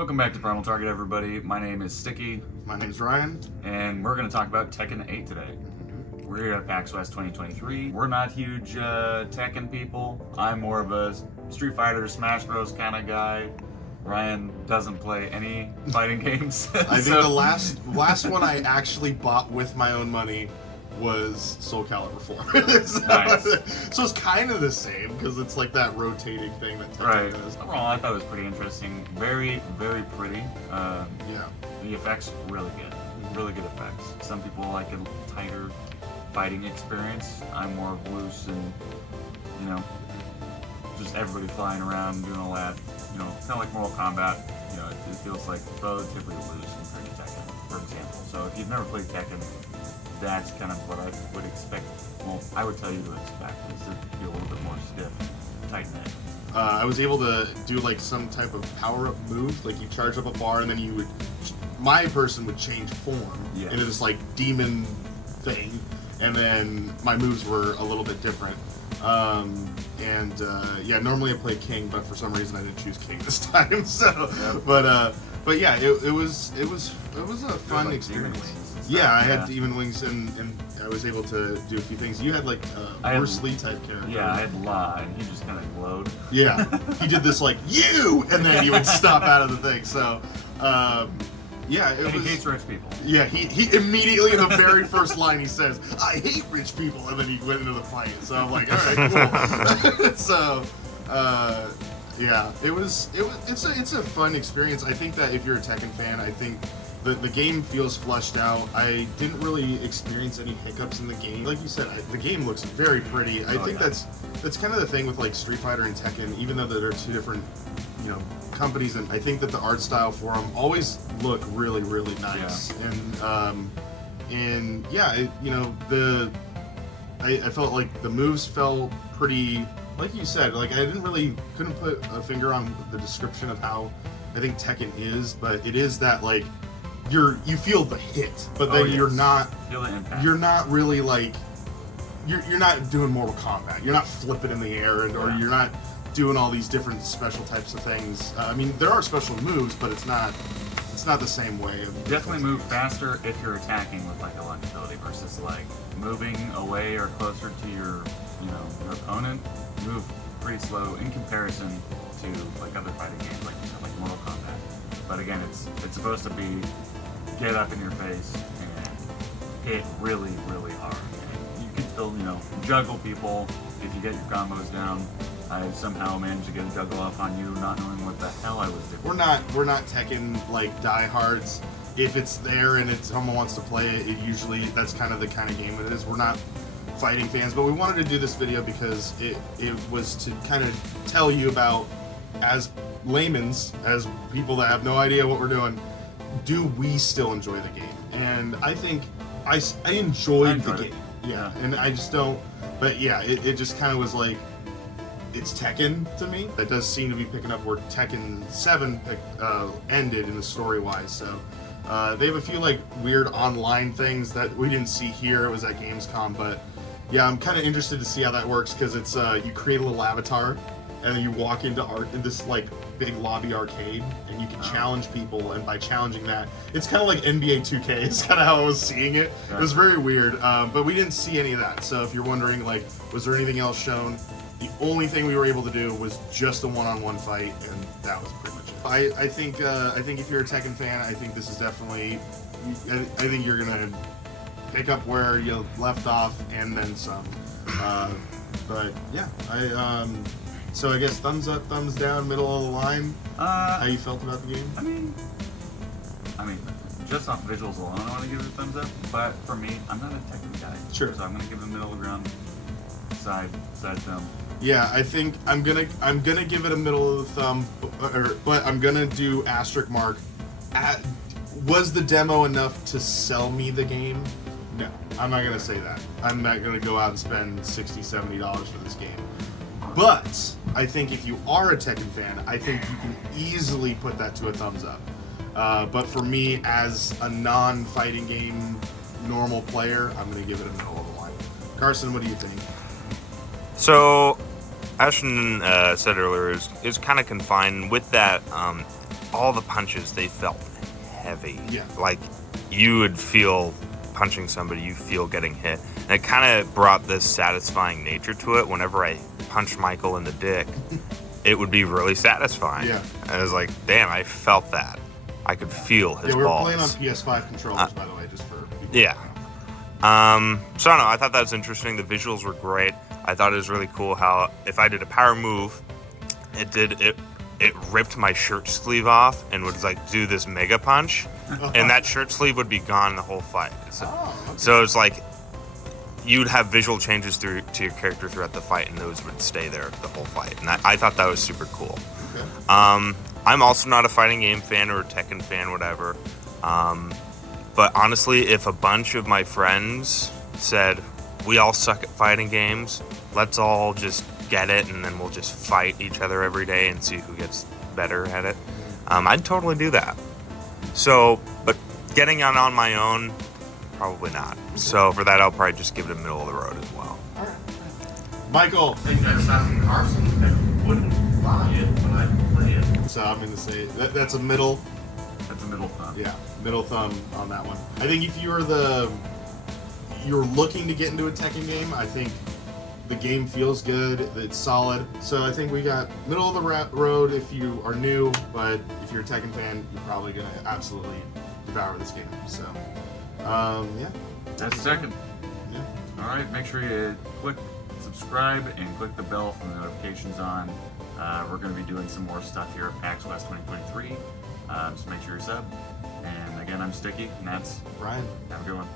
Welcome back to Primal Target, everybody. My name is Sticky. My name's Ryan. And we're going to talk about Tekken 8 today. We're here at PAX West 2023. We're not huge Tekken people. I'm more of a Street Fighter, Smash Bros. Kind of guy. Ryan doesn't play any fighting games. I think the last one I actually bought with my own money was Soul Calibur 4. So it's kind of the same because it's like that rotating thing that Tekken does. Overall, I thought it was pretty interesting. Very, very pretty. Yeah. The effects really good. Really good effects. Some people like a tighter fighting experience. I'm more loose and, just everybody flying around doing all that. Kind of like Mortal Kombat. It feels like relatively loose compared to Tekken, for example. So if you've never played Tekken, that's kind of what I would expect. Well, I would tell you to expect is to be a little bit more stiff, tight-knit. I was able to do like some type of power-up move, like you charge up a bar and then my person would change form into this like demon thing, and then my moves were a little bit different. Normally I play King, but for some reason I didn't choose King this time. So, but yeah, it was a fun experience. Yeah, I had demon wings, and I was able to do a few things. You had like a Bruce Lee type character. Yeah, I had La, and he just kind of glowed. Yeah, he did this like you, and then he would stop out of the thing. So, he hates rich people. Yeah, he immediately in the very first line he says, "I hate rich people," and then he went into the fight. So I'm like, all right, cool. So, it's a fun experience. I think that if you're a Tekken fan, I think the game feels fleshed out. I didn't really experience any hiccups in the game. Like you said, the game looks very pretty. I think that's kind of the thing with like Street Fighter and Tekken, even though they're two different, companies, and I think that the art style for them always look really, really nice. Yeah. I felt like the moves felt pretty, like you said, like I couldn't put a finger on the description of how I think Tekken is, but it is that like you feel the hit, but then you're not feel the impact. You're not really like you're not doing Mortal Kombat. You're not flipping in the air or you're not doing all these different special types of things. I mean, there are special moves, but it's not the same way. Definitely move faster if you're attacking with like a launch ability versus like moving away or closer to your opponent. Move pretty slow in comparison to like other fighting games like Mortal Kombat. But again, it's supposed to be get up in your face and hit really, really hard. And you can still juggle people if you get your combos down. I somehow managed to get a juggle off on you, not knowing what the hell I was doing. We're not Tekken like diehards. If it's there and someone wants to play it, usually that's kind of the kind of game it is. We're not fighting fans, but we wanted to do this video because it was to kind of tell you about, as laymen's, as people that have no idea what we're doing, do we still enjoy the game? And I think I enjoyed the game. Yeah, and I just don't. But yeah, it just kind of was like, it's Tekken to me. That does seem to be picking up where Tekken 7 ended in the story-wise. So they have a few like weird online things that we didn't see here. It was at Gamescom, but yeah, I'm kind of interested to see how that works because it's you create a little avatar and then you walk into this like big lobby arcade and you can challenge people, and by challenging that, it's kind of like NBA 2K. It's kind of how I was seeing it. It was very weird, but we didn't see any of that. So if you're wondering, like, was there anything else shown? The only thing we were able to do was just a one-on-one fight, and that was pretty much it. I think if you're a Tekken fan, I think this is definitely. I think you're gonna pick up where you left off and then some. But yeah, so I guess thumbs up, thumbs down, middle of the line. How you felt about the game? I mean, just off visuals alone, I want to give it a thumbs up. But for me, I'm not a Tekken guy. Sure. So I'm gonna give it a middle of the ground, side thumb. Yeah, I think I'm gonna give it a middle of the thumb, but I'm gonna do asterisk mark. Was the demo enough to sell me the game? No, I'm not gonna say that. I'm not gonna go out and spend $60, $70 for this game. But I think if you are a Tekken fan, I think you can easily put that to a thumbs up. But for me, as a non-fighting game normal player, I'm gonna give it a middle of the line. Carson, what do you think? So Ashton said earlier is kind of confined with that all the punches, they felt heavy. Yeah. Like you would feel punching somebody, you feel getting hit. And it kind of brought this satisfying nature to it. Whenever I punched Michael in the dick, it would be really satisfying. Yeah. And I was like, damn, I felt that. I could feel his Yeah, we were balls. playing on PS5 controllers, by the way, just for people. Yeah. So I don't know, I thought that was interesting. The visuals were great. I thought it was really cool how if I did a power move, it ripped my shirt sleeve off and would like do this mega punch, and that shirt sleeve would be gone the whole fight. So it's like you'd have visual changes to your character throughout the fight, and those would stay there the whole fight. And I thought that was super cool. Okay. I'm also not a fighting game fan or a Tekken fan, whatever. But honestly, if a bunch of my friends said, we all suck at fighting games, let's all just get it and then we'll just fight each other every day and see who gets better at it, I'd totally do that. So, but getting on my own, probably not. So for that, I'll probably just give it a middle of the road as well. All right. Michael. I think that's something Carson wouldn't buy it, but I'd play it. So I'm going to say that's a middle. That's a middle thumb. Yeah, middle thumb on that one. I think if you're looking to get into a Tekken game, I think the game feels good. It's solid. So I think we got middle of the road if you are new, but if you're a Tekken fan, you're probably gonna absolutely devour this game. So, yeah. That's Tekken. Yeah. All right, make sure you click subscribe and click the bell for the notifications on. We're going to be doing some more stuff here at PAX West 2023. So make sure you're sub. And again, I'm Sticky, and that's Ryan. have a good one.